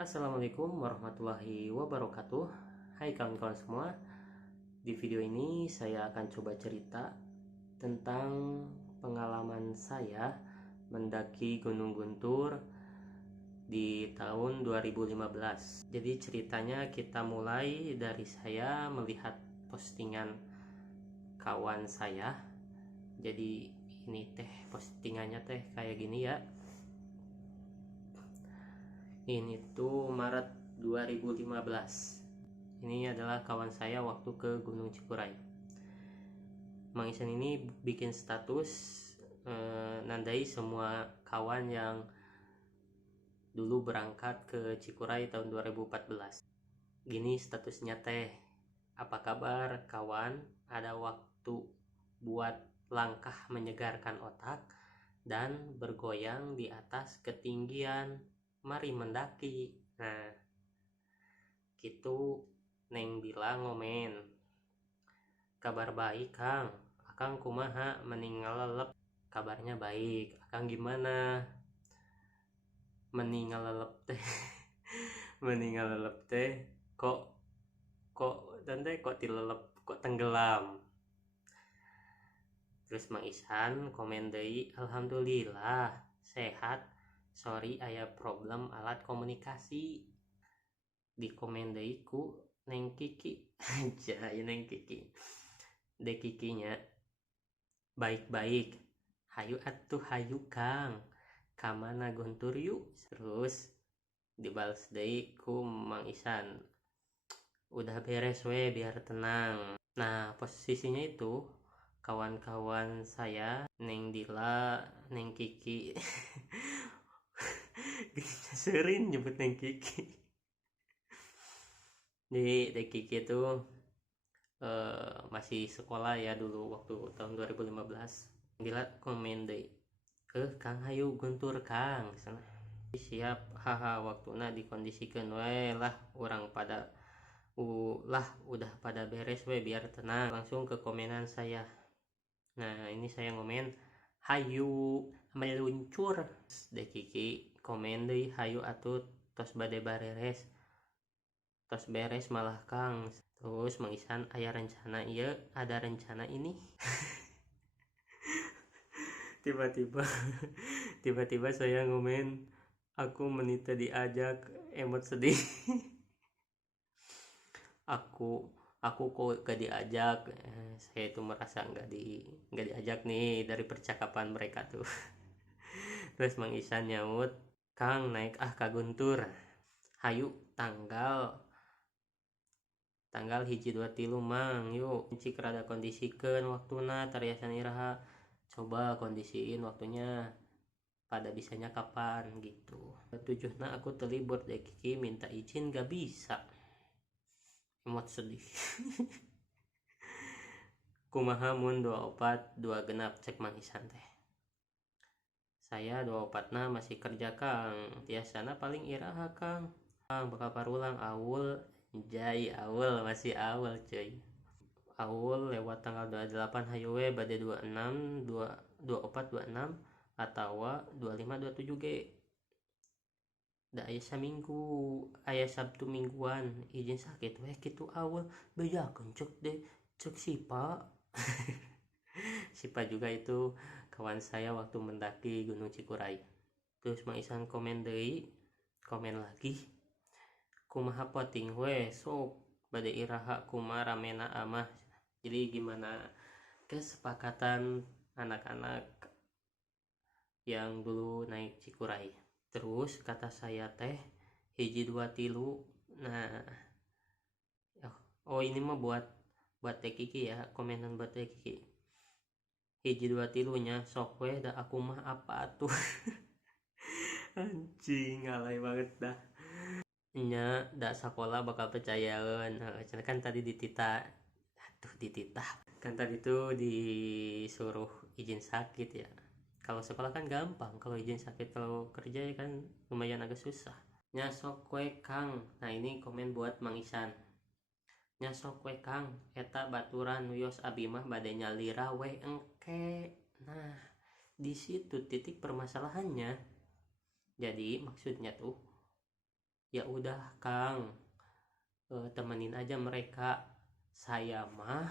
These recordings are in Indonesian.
Assalamualaikum warahmatullahi wabarakatuh. Hai kawan-kawan semua. Di video ini saya akan coba cerita tentang pengalaman saya mendaki Gunung Guntur di tahun 2015. Jadi ceritanya kita mulai dari saya melihat postingan kawan saya. Jadi ini postingannya kayak gini ya. Ini tuh Maret 2015. Ini adalah kawan saya waktu ke Gunung Cikuray. Mang Isan ini bikin status nandai semua kawan yang dulu berangkat ke Cikuray tahun 2014. Gini statusnya apa kabar kawan? Ada waktu buat langkah menyegarkan otak dan bergoyang di atas ketinggian. Mari mendaki. Nah, gitu Neng bilang ngomen. Kabar baik Kang. Akang kumaha meninggal lelep. Kabarnya baik. Akang gimana? Meninggal lelep meninggal lelep kok tante kok tilelep kok tenggelam. Terus Mang Isan komen deui, alhamdulillah sehat. Sorry aya problem alat komunikasi. Di komen deui ku Neng Kiki. Aja Neng Kiki. Dek Kikinya baik-baik. Hayu atuh hayu Kang. Kamana Guntur yuk. Terus dibales deui ku Mang Isan. Udah beres we biar tenang. Nah, posisinya itu kawan-kawan saya, Neng Dila, Neng Kiki. Sering nyebut Neng Kiki. Jadi Dek Kiki tuh masih sekolah ya dulu waktu tahun 2015. Dila komen deh, Kang hayu Guntur Kang sana. Siap, haha, waktuna dikondisikan we lah orang pada udah pada beres we biar tenang. Langsung ke komenan saya. Nah ini saya ngomen, hayu meluncur. Dek Kiki komen deh, hayu atuh tos bade bareres. Tos beres malah Kang. Terus Mang Isan aya rencana iya, ada rencana ini. tiba-tiba saya ngomen, aku menita diajak, emot sedih. aku kok gak diajak. Saya itu merasa nggak diajak nih dari percakapan mereka tuh. Terus Mang Isan nyaut, Kang naik ka Guntur. Hayu tanggal 1-2-3 Mang, yuk cik rada kondisikan waktuna tariasan iraha. Coba kondisiin waktunya pada bisanya kapan gitu. Tujuhna aku terlibur Dek Kiki minta izin gak bisa. Emot sedih. Kumaha mun 24 2 genap cek Mang Isan teh. Saya 24 masih kerja Kang. Biasana paling iraha Kang. Bakal parulang awul jai awul masih awal cuy. Awul lewat tanggal 28 hayu we bade 26 24 26 atau 25 27 G. Da aya saminggu, aya Sabtu mingguan izin sakit we kitu awal bejakeun cek Sipa. Sipa juga itu kawan saya waktu mendaki Gunung Cikuray. Terus Mang Isan komen lagi, kumaha poting we sok bade iraha kumaha ramena amah. Jadi gimana kesepakatan anak-anak yang dulu naik Cikuray. Terus kata saya 1-2-3. Nah, ini mah buat Teh Kiki ya, komenan buat Teh Kiki. 1-2-3 nya sok we da aku mah apa tuh. Anjing alay banget dah. Nya da sekolah bakal percayaeun. Kan tadi dititah. Kan tadi tuh disuruh izin sakit ya. Kalau sekolah kan gampang, kalau izin sakit, kalau kerja ya kan lumayan agak susah. Nyasok kue Kang. Nah ini komen buat Mang Isan. Nyasok kue Kang, eta baturan nuyos abimah bade nyalira we engke. Nah di situ titik permasalahannya. Jadi maksudnya tuh ya udah Kang, temenin aja mereka, saya mah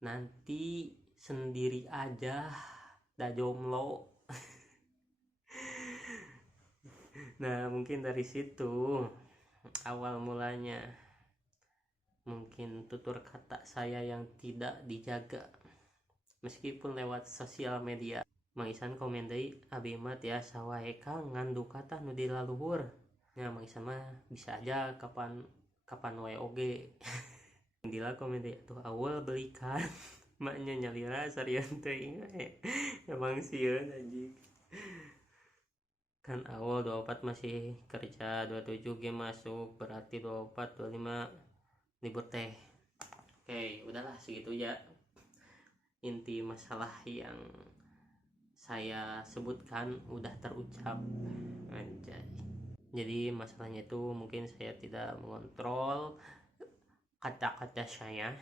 nanti sendiri aja, dah jomblo. Nah mungkin dari situ awal mulanya, mungkin tutur kata saya yang tidak dijaga meskipun lewat sosial media. Mang Isan komen deui, abi mah tiasa wae Kang ngandu kata nu di laluhur. Ya Mang Isan mah bisa aja kapan wae oge. Dila komen deui, tuh awal belikan. Maknya nyalira sarian teuing we. Emang sieun anjing. Kan awal 24 masih kerja, 27 game masuk, berarti 24 25 libur teh. Oke, udahlah segitu ya inti masalah yang saya sebutkan udah terucap. Anjay. Jadi masalahnya itu mungkin saya tidak mengontrol kata-kata saya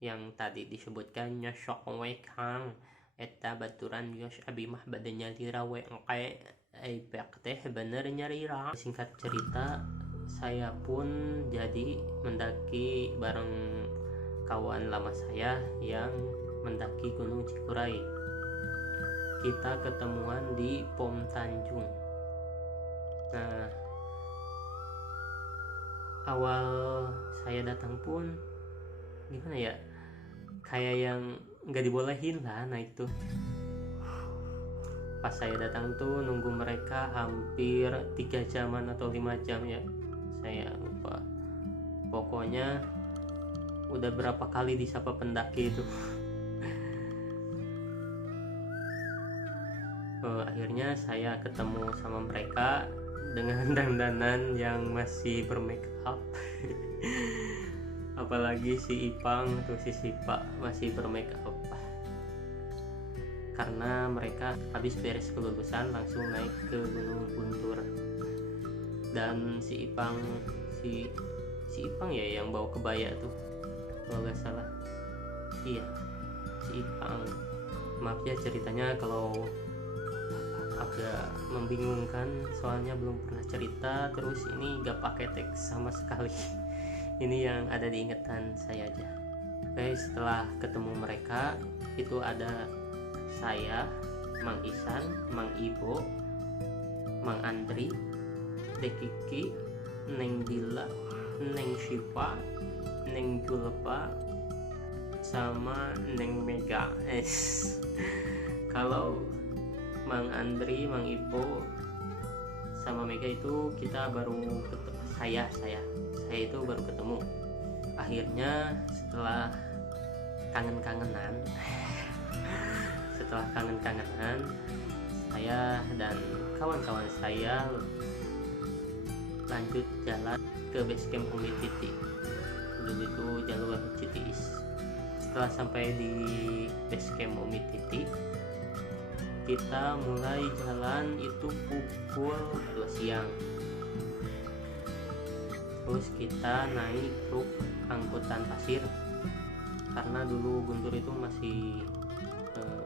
yang tadi disebutkan nyosok we Kang eta baturan yos abi mah bade nyalira we engke epek teh bener nyarira. Singkat cerita, saya pun jadi mendaki bareng kawan lama saya yang mendaki Gunung Cikuray. Kita ketemuan di Pom Tanjung. Nah, awal saya datang pun gimana ya, kayak yang nggak dibolehin lah naik tuh. Pas saya datang tuh nunggu mereka hampir 3 jaman atau 5 jam ya, saya lupa. Pokoknya udah berapa kali disapa pendaki itu. Akhirnya saya ketemu sama mereka dengan dandanan yang masih bermake up. Apalagi si Ipang tuh, si Sipa masih bermake up karena mereka habis beres kelulusan langsung naik ke Gunung Guntur. Dan si Ipang ya yang bawa kebaya tuh kalau nggak salah. Iya, si Ipang. Maaf ya ceritanya kalau agak membingungkan, soalnya belum pernah cerita, terus ini gak pakai teks sama sekali. Ini yang ada di ingatan saya aja. Oke, setelah ketemu mereka itu ada saya, Mang Isan, Mang Ibo, Mang Andri, Dekiki, Neng Dila, Neng Shiva, Neng Julpa, sama Neng Mega. Kalau Mang Andri, Mang Ipo, sama Mega itu kita baru ketemu. Saya itu baru ketemu. Akhirnya setelah kangen-kangenan, saya dan kawan-kawan saya lanjut jalan ke base camp Umi Titi. Dulu itu jalur Citiis. Setelah sampai di base camp Umi Titi, kita mulai jalan itu pukul 2 siang. Terus kita naik truk angkutan pasir karena dulu Guntur itu masih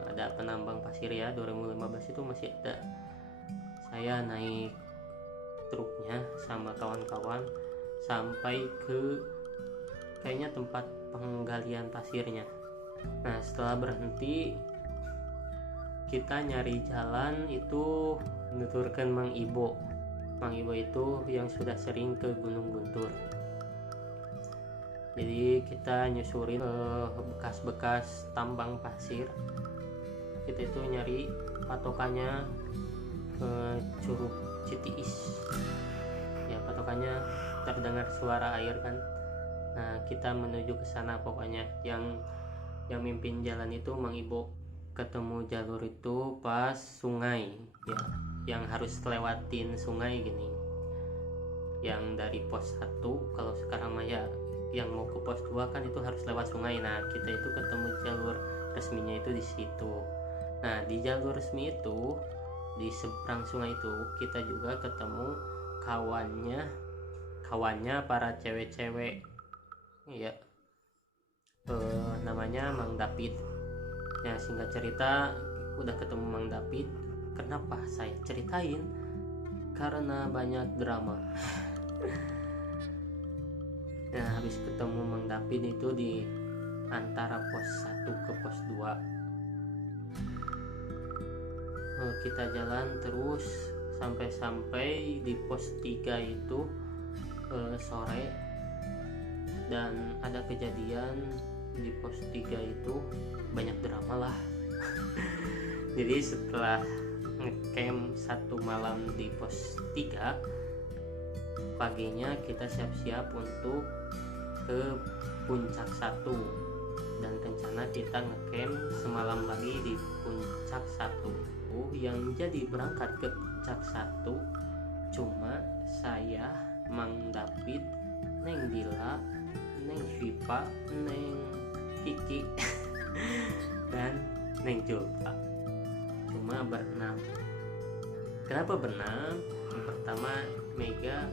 ada penambang pasir ya, 2015 itu masih ada. Saya naik truknya sama kawan-kawan sampai ke kayaknya tempat penggalian pasirnya. Nah setelah berhenti kita nyari jalan itu nuturkan Mang Ibo itu yang sudah sering ke Gunung Guntur. Jadi kita nyusurin bekas-bekas tambang pasir. Kita itu nyari patokannya ke Curug Citiis. Ya patokannya terdengar suara air kan. Nah kita menuju ke sana pokoknya. Yang mimpin jalan itu Mang Ibo. Ketemu jalur itu pas sungai ya, yang harus lewatin sungai gini, yang dari pos 1 kalau sekarang mah ya yang mau ke pos 2 kan itu harus lewat sungai. Nah kita itu ketemu jalur resminya itu di situ. Nah di jalur resmi itu di seberang sungai itu kita juga ketemu kawannya para cewek-cewek ya, namanya Mang David. Ya singkat cerita udah ketemu Mang David. Kenapa saya ceritain? Karena banyak drama. Dan habis ketemu Mang David itu di antara pos 1 ke pos 2, kita jalan terus sampai di pos 3 itu sore. Dan ada kejadian di pos 3 itu banyak drama lah. Jadi setelah ngecamp 1 malam di pos 3, paginya kita siap-siap untuk ke puncak 1, dan rencana kita ngecamp semalam lagi di puncak 1. Yang jadi berangkat ke puncak 1 cuma saya, Mang David, Neng Dila, Neng Syifa, Neng Kiki dan Neng Julfa. Cuma berenam. Kenapa berenam? Yang pertama, Mega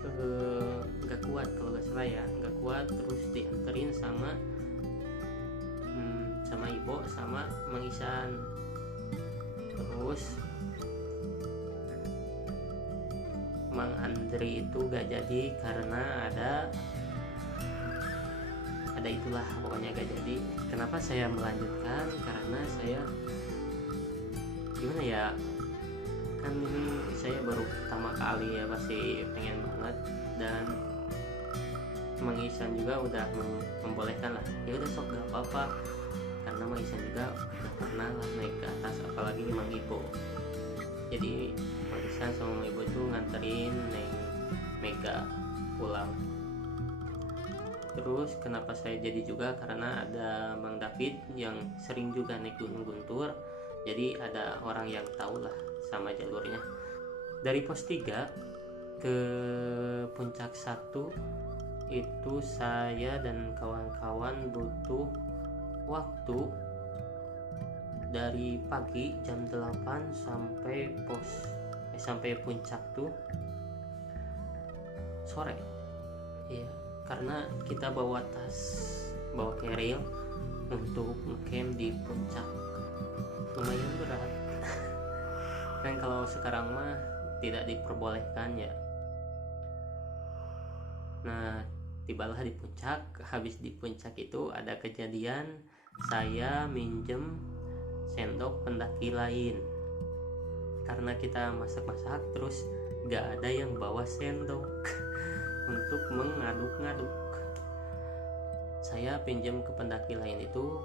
nggak kuat, kalau nggak salah ya, nggak kuat, terus dianterin sama Ibo sama Mang Isan. Terus Mang Andri itu gak jadi karena ada itulah, pokoknya gak jadi. Kenapa saya melanjutkan? Karena saya gimana ya, kan ini saya baru pertama kali ya, pasti pengen banget. Dan Mang Isan juga udah membolehkan lah, ya udah sok gak apa-apa, karena Mang Isan juga udah pernah lah naik ke atas, apalagi Mang Ibo. Jadi Mang Isan sama Mang Ibo itu nganterin Neng Mega pulang. Terus kenapa saya jadi juga, karena ada Mang David yang sering juga naik Gunung Guntur, jadi ada orang yang tahu lah sama jalurnya. Dari pos 3 ke puncak 1 itu saya dan kawan-kawan butuh waktu dari pagi jam 8 sampai puncak tuh sore. Iya, karena kita bawa carrier untuk ngecamp di puncak, lumayan berat. Dan kalau sekarang mah tidak diperbolehkan ya. Nah, tibalah di puncak. Habis di puncak itu ada kejadian, saya minjem sendok pendaki lain. Karena kita masak-masak terus gak ada yang bawa sendok untuk mengaduk-ngaduk. Saya pinjam ke pendaki lain itu.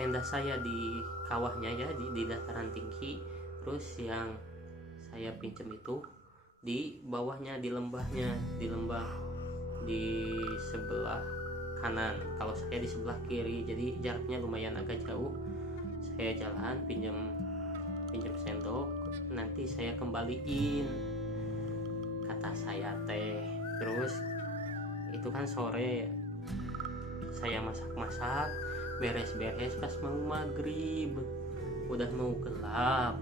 Tenda saya di kawahnya ya, di dataran tinggi. Terus yang saya pinjam itu di bawahnya, di lembahnya, di lembah di sebelah kanan. Kalau saya di sebelah kiri, jadi jaraknya lumayan agak jauh. Saya jalan pinjam sendok, nanti saya kembaliin, kata saya teh. Terus itu kan sore, saya masak-masak, beres-beres, pas mau maghrib, udah mau gelap.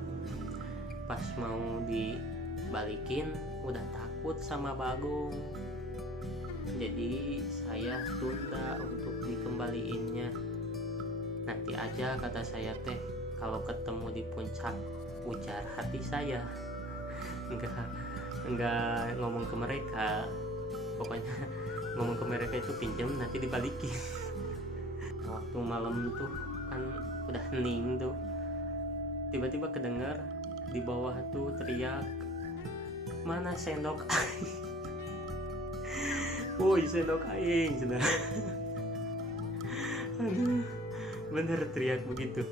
Pas mau dibalikin udah takut sama Bagong, jadi saya tunda untuk dikembaliinnya. Nanti aja, kata saya teh, kalau ketemu di puncak. Ujar hati saya. Enggak ngomong ke mereka, pokoknya ngomong ke mereka itu pinjam nanti dibalikin. Waktu malam tuh kan udah hening tuh, tiba-tiba kedengar di bawah tuh teriak, mana sendok aing? Woi, sendok aing cenah. Aduh, bener teriak begitu.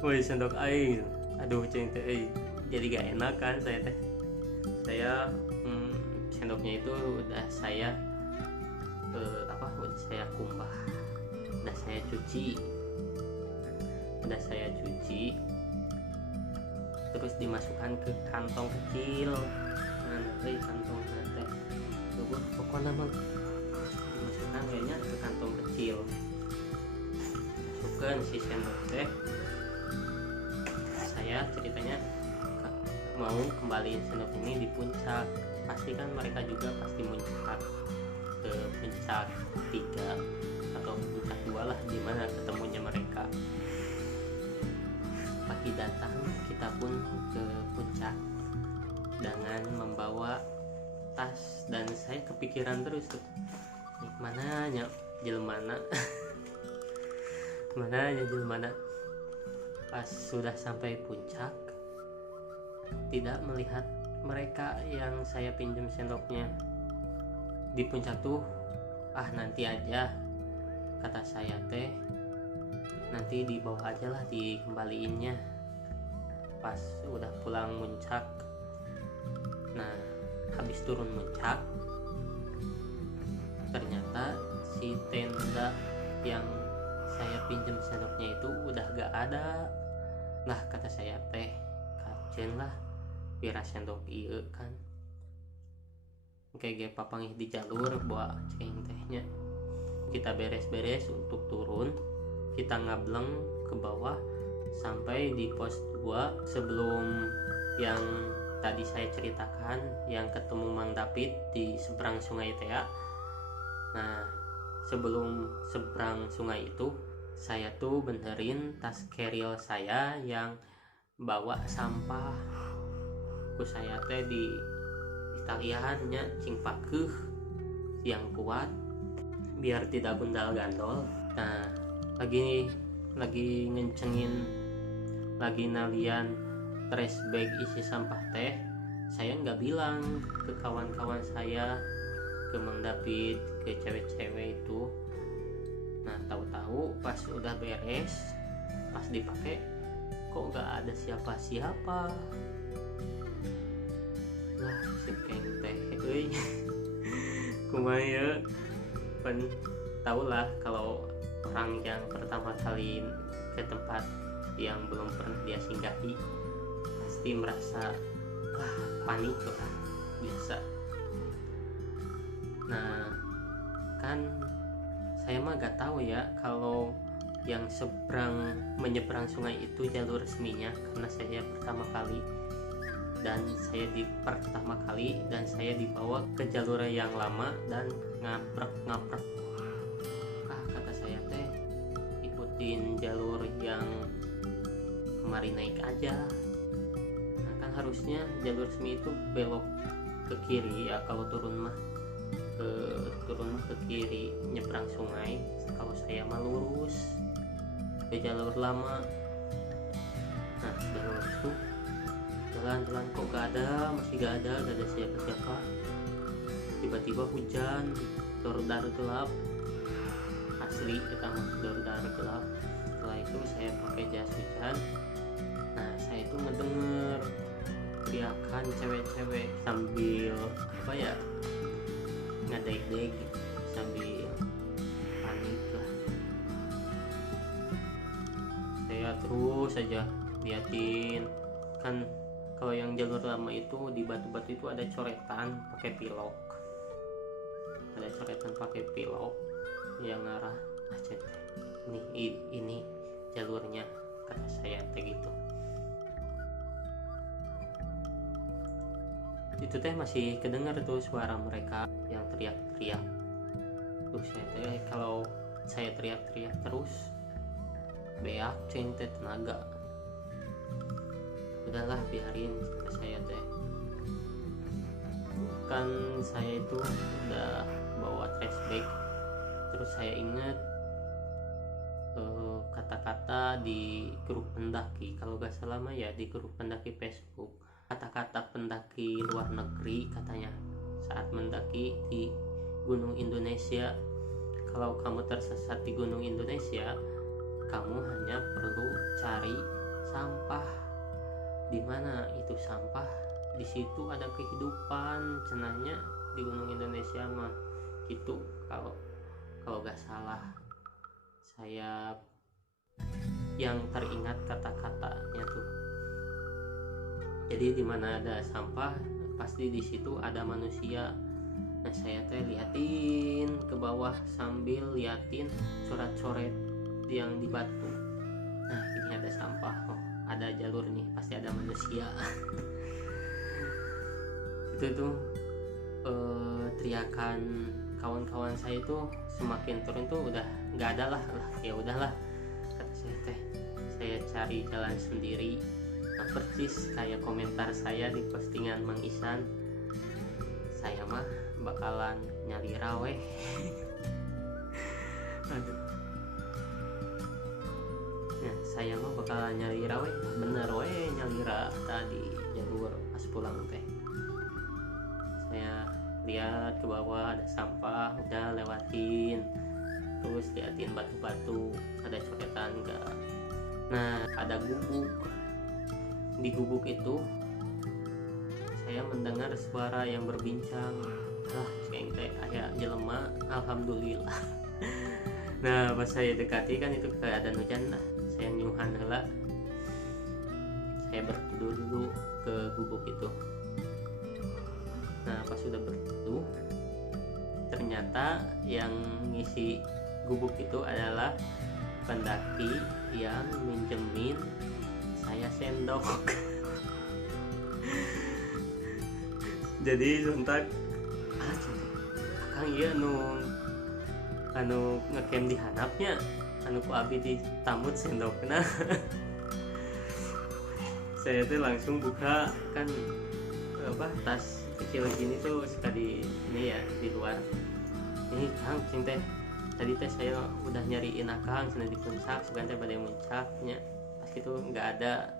Woi, sendok aing. Aduh, ceng teh, jadi gak enak kan saya teh. Saya sendoknya itu udah saya udah saya kumbah, udah saya cuci, terus dimasukkan ke kantong kecil. Kantong teh pokoknya mah dimasukkan kayaknya ke kantong kecil, masukkan si sendok teh. Saya ceritanya mau kembaliin sendok ini di puncak, pasti kan mereka juga pasti muncak ke puncak 3 atau puncak 2 lah, dimana ketemunya mereka. Pagi datang, kita pun ke puncak dengan membawa tas dan saya kepikiran terus tuh, mana nya jelmana mana nya jelmana. Pas sudah sampai puncak, tidak melihat mereka yang saya pinjam sendoknya. Di puncak tuh, nanti aja kata saya teh, nanti dibawa aja lah, dikembaliinnya pas udah pulang muncak. Nah, habis turun muncak, ternyata si tenda yang saya pinjam sendoknya itu udah gak ada. Lah kata saya teh, kajen lah pira sendok ieu kan kayak papangih di jalur bawa ceng tehnya. Kita beres-beres untuk turun, kita ngableng ke bawah sampai di pos 2 sebelum yang tadi saya ceritakan, yang ketemu Mang David di seberang sungai Tea. Nah, sebelum seberang sungai itu, saya tuh benerin tas keril saya yang bawa sampah. Ku saya teh di Italiannya cing pakeuh yang kuat biar tidak gundal gandol. Nah, lagi ngencengin, lagi nalian trash bag isi sampah teh, saya nggak bilang ke kawan-kawan saya, ke Mang David, ke cewek-cewek itu. Nah, tahu-tahu pas udah beres, pas dipakai kok nggak ada siapa-siapa. Lah si keng teh euy kumaha pen tau lah kalau orang yang pertama kali ke tempat yang belum pernah dia singgahi pasti merasa panik lah, biasa. Nah, kan saya mah gak tahu ya kalau yang menyeberang sungai itu jalur resminya, karena saya pertama kali dan saya dibawa ke jalur yang lama dan ngaprek. Kata saya teh, ikutin jalur yang kemarin naik aja. Nah, kan harusnya jalur resmi itu belok ke kiri ya, kalau turun mah ke kiri nyebrang sungai. Kalau saya mah lurus ke jalur lama. Nah, udah lurus tuh jalan-jalan kok masih gak ada siapa-siapa. Tiba-tiba hujan, dor-dar gelap, asli kita dor-dar gelap. Setelah itu saya pakai jas hujan. Nah, saya itu ngedenger teriakan cewek-cewek sambil ngadeg-deg sambil panik lah. Saya terus saja liatin, kan kalau yang jalur lama itu di batu-batu itu ada coretan pakai pilok, yang arah ini jalurnya, kata saya teh gitu. Itu teh masih kedengar tuh suara mereka yang teriak-teriak. Tuh saya teh, kalau saya teriak-teriak terus beak ceng teh tenaga. Udahlah biarin, kata saya teh. Kan saya itu udah bawa trash bag, terus saya ingat kata-kata di grup pendaki, kalau gak salah mah ya di grup pendaki Facebook, kata-kata pendaki luar negeri katanya saat mendaki di Gunung Indonesia. Kalau kamu tersesat di Gunung Indonesia, kamu hanya perlu cari sampah. Di mana itu sampah, di situ ada kehidupan cenanya di Gunung Indonesia mah gitu. Kalau gak salah, saya yang teringat kata-katanya tuh. Jadi di mana ada sampah pasti di situ ada manusia. Nah, saya teh liatin ke bawah sambil liatin coret-coret yang di batu. Nah, ini ada sampah, ada jalur nih, pasti ada manusia. Itu tuh teriakan kawan-kawan saya itu semakin turun tuh udah nggak ada lah. Ya udahlah, kata saya teh, saya cari jalan sendiri. Nah, persis kayak komentar saya di postingan Mang Isan, saya mah bakalan nyari rawe. Aduh. Ya, saya mah bakalan nyari rawe, bener we nyalira tadi jalur pas pulang teh. Saya lihat ke bawah ada sampah, udah lewatin, terus liatin batu-batu ada coretan enggak. Nah, ada gubuk. Di gubuk itu saya mendengar suara yang berbincang. Ceng teh aya jelema, alhamdulillah. Nah, pas saya dekati kan itu keadaan hujan lah. Saya nyuhan heula. Saya berteduh dulu ke gubuk itu. Nah, pas sudah berteduh, ternyata yang ngisi gubuk itu adalah pendaki yang minjemin saya sendok. Jadi sontak akang ieu anu ngecamp di handapnya, anu ku abi ditamut sendokna. Saya tuh langsung buka kan tas kecil gini tuh suka di ini ya di luar. Ini Kang cing teh tadi teh saya udah nyariin akang sana di puncak sugan teh pada muncaknya, pas itu nggak ada.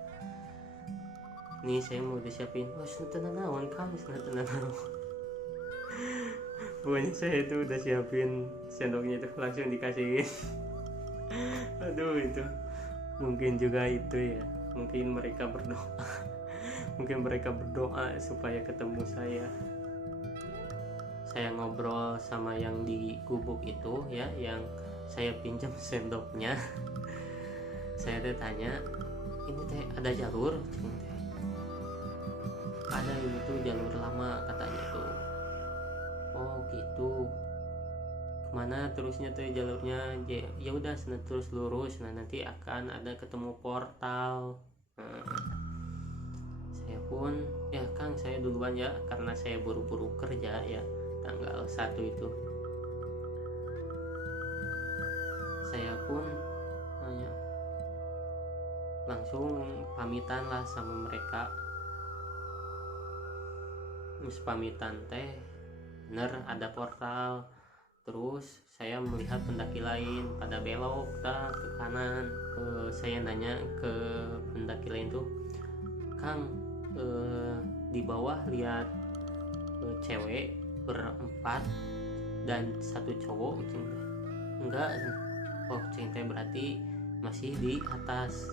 Nih saya mau disiapin, tenang naon Kang, tenang naon. Pokoknya saya itu udah siapin sendoknya itu langsung dikasihin. Aduh, itu mungkin juga itu ya, mungkin mereka berdoa. Mungkin mereka berdoa supaya ketemu saya. Saya ngobrol sama yang di gubuk itu ya, yang saya pinjam sendoknya. Saya teh tanya, ini teh ada jalur? Ada, ini tuh jalur lama katanya tuh. Oh gitu. Kemana terusnya tuh jalurnya? Ya udah terus lurus. Nah nanti akan ada ketemu portal. Nah, saya pun ya Kang saya duluan ya, karena saya buru-buru kerja ya tanggal 1 itu. Saya pun langsung pamitan lah sama mereka. Terus pamitan teh bener ada portal. Terus saya melihat pendaki lain pada belok ke kanan. Saya nanya ke pendaki lain tuh, Kang di bawah lihat cewek berempat dan satu cowok. Enggak. Oh cing teh berarti masih di atas,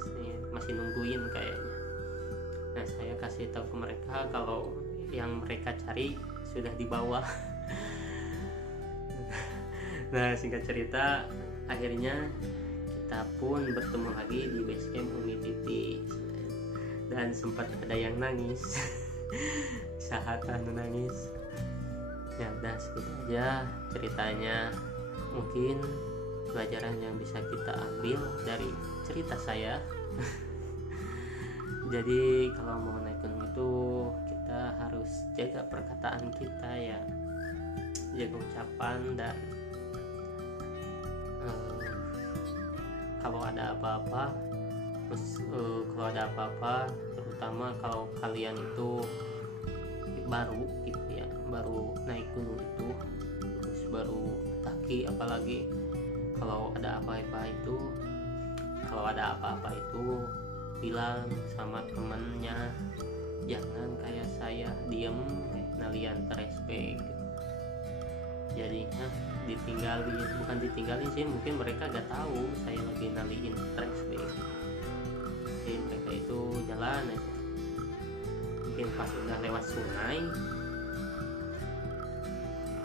masih nungguin kayaknya. Nah saya kasih tahu ke mereka kalau yang mereka cari sudah di bawah. Nah singkat cerita akhirnya kita pun bertemu lagi di basecamp Humidity dan sempat ada yang nangis. Sahatan nangis. Ya udah segitu aja ceritanya. Mungkin pelajaran yang bisa kita ambil dari cerita saya. Jadi kalau mau naik gunung itu kita harus jaga perkataan kita ya, jaga ucapan, dan kalau ada apa-apa terutama kalau kalian itu baru gitu ya, baru naik gunung itu, terus baru mendaki, apalagi kalau ada apa-apa itu bilang sama temennya, jangan kayak saya diem nalian terespek. Jadinya bukan ditinggalin sih, mungkin mereka gak tahu saya lagi naliin terespek. Jadi mereka itu jalan aja. Mungkin pas udah lewat sungai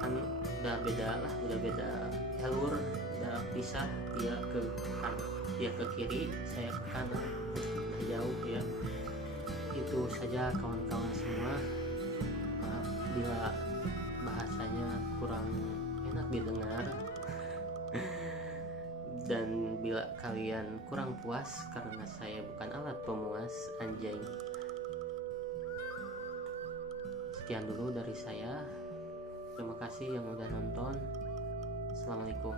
kan udah beda jalur, udah pisah, dia ke kiri, saya ke kanan, udah jauh ya. Itu saja kawan-kawan semua. Maaf bila bahasanya kurang enak didengar dan bila kalian kurang puas karena saya bukan alat pemuas, anjay. Sekian dulu dari saya. Terima kasih yang udah nonton. Assalamualaikum.